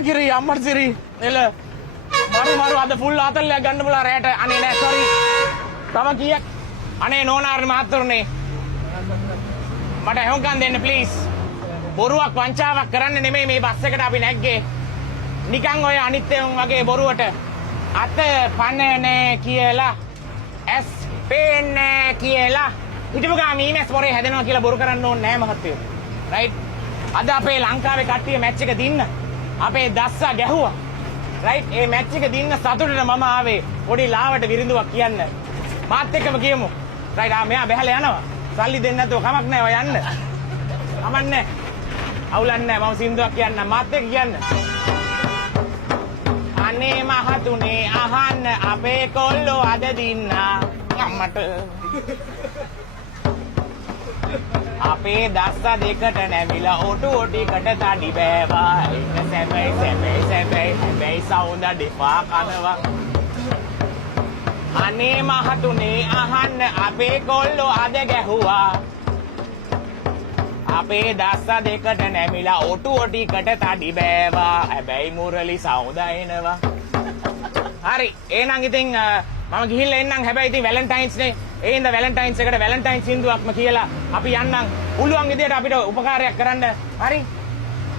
කිරි අම්මට සිරි එල මරු අද ෆුල් ආතල්ලයක් ගන්න බුලා රැට අනේ නෑ සෝරි තව කීයක් අනේ නෝනාරි මහත්තුරුනේ මට හොංකන් දෙන්න ප්ලීස් බොරුවක් වංචාවක් කරන්න නෙමෙයි මේ බස් එකට අපි නැග්ගේ නිකන් ඔය අනිත්‍යයන් වගේ බොරුවට අත පන නෑ කියලා ඇස් පේන්නේ නෑ කියලා හිටපු ගා මීමැස් පොරේ හැදෙනවා කියලා බොරු කරන්න ඕනේ නෑ මහත්තයෝ රයිට් අද අපේ ලංකාවේ කට්ටිය මැච් එක දින්න අපේ දස්සා ගැහුවා රයිට් ඒ මැච් එක දින්න සතුටට මම ආවේ පොඩි ලාවට විරිඳුවක් කියන්න මාත් එක්කම කියමු රයිට් මෙයා බැහැලා යනවා සල්ලි දෙන්න නැතුව කමක් නැහැ ඔය යන්න කමන්නේ අවුලක් නැහැ මම සින්දුවක් කියන්න මාත් එක්ක කියන්න අනේ මහතුනේ අහන්න අපේ කොල්ලෝ අද දින්න අම්මට අපේ දස්සා දෙකට නැමිලා ඔටු ඔටිකට තඩි බෑවා එක සැබැයි හැබැයි සවුන්ද දෙපා කනවා අනේ මහතුනේ අහන්න අපේ කොල්ලෝ අද ගැහුවා අපේ දස්සා දෙකට නැමිලා ඔටු ඔටිකට තඩි බෑවා හැබැයි මුරලි සවුන්ද එනවා හරි එහෙනම් ඉතින් මම ගිහිල්ලා එන්නම් හැබැයි ඉතින් වැලන්ටයින්ස් නේ ඒ ඉඳ වැලන්ටයින්ස් එකට වැලන්ටයින්ස් සින්දුවක්ම කියලා අපි යන්නම් පුළුවන් විදියට අපිට උපකාරයක් කරන්න හරි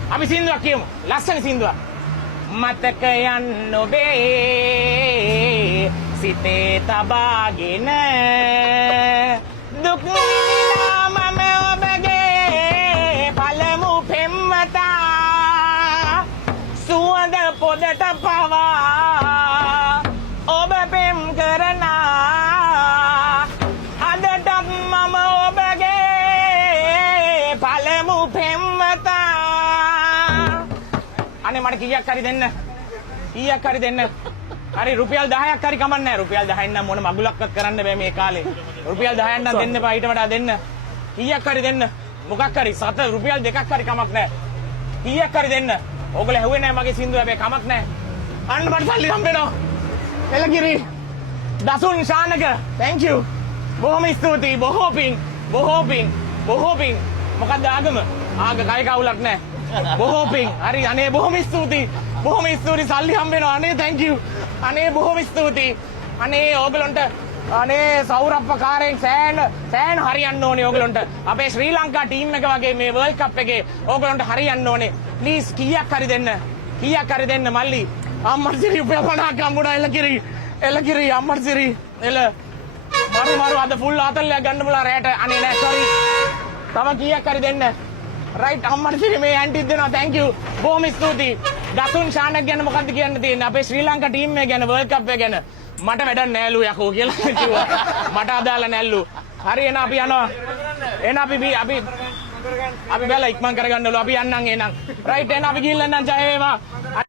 අපි සින්දුවක් කියමු ලස්සන සින්දුවක් මතක යන්න ඔබේ සිතේ තබාගෙන දුක් විඳිනා මම ඔබගේ පළමු පෙම්වතා සුවඳ පොදට පවා ඔබ පෙම් කරනා අදටත් මම ඔබගේ පළමු පෙම්වතා අනේ මට කීයක් හරි දෙන්න හරි රුපියල් 10ක් හරි කමක් නැහැ රුපියල් 10න් නම් මොන මගුලක්වත් කරන්න බෑ මේ කාලේ රුපියල් 10ක් නම් දෙන්න එපා ඊට වඩා දෙන්න කීයක් හරි දෙන්න මොකක් හරි සත රුපියල් 2ක් හරි කමක් නැහැ කීයක් හරි දෙන්න ඕගොල්ලෝ ඇහුවේ නැහැ මගේ සින්දුව හැබැයි කමක් නැහැ අන්න මට සල්ලි හම්බෙනවා එලගිරි දසුන් ශානක thank you බොහොම ස්තුතියි බොහෝ පිං මොකක්ද ආගම ආග කයි කවුලක් නැහැ බොහෝ පිං හරි අනේ බොහොම ස්තුතියි සල්ලි හම්බෙනවා අනේ thank you අනේ බොහොම ස්තුතියි අනේ ඕගලන්ට අනේ සෞරප්පකාරයෙන් සෑන් හරියන්න ඕනේ ඕගලන්ට අපේ ශ්‍රී ලංකා ටීම් එක වගේ මේ වර්ල්ඩ් කප් එකේ ඕගලන්ට හරියන්න ඕනේ ප්ලීස් කීයක් හරි දෙන්න මල්ලි අම්මට සිරි උපය 50ක් හම්බුණා එලකිරි අම්මට සිරි එල මරු අද ෆුල් ආතල්ලයක් ගන්න බුලා රැට අනේ නෑ සෝරි තව කීයක් හරි දෙන්න රයිට් අම්මට සිරි මේ ඇන්ටිත් දෙනවා thank you බොහොම ස්තුතියි දසුන් ශානක් ගැන මොකද්ද කියන්න තියෙන්නේ අපේ ශ්‍රී ලංකා ටීම් එක ගැන වර්ල්ඩ් කප් එක ගැන මට වැඩක් නෑලු යකෝ කියලා කිව්වා මට අදාළ නෑලු හරි එන අපි යනවා එන අපි බැල ඉක්මන් කරගන්නලු අපි යන්නම් එහෙනම් රයිට් එන අපි ගිහින් යන්නම් ජය වේවා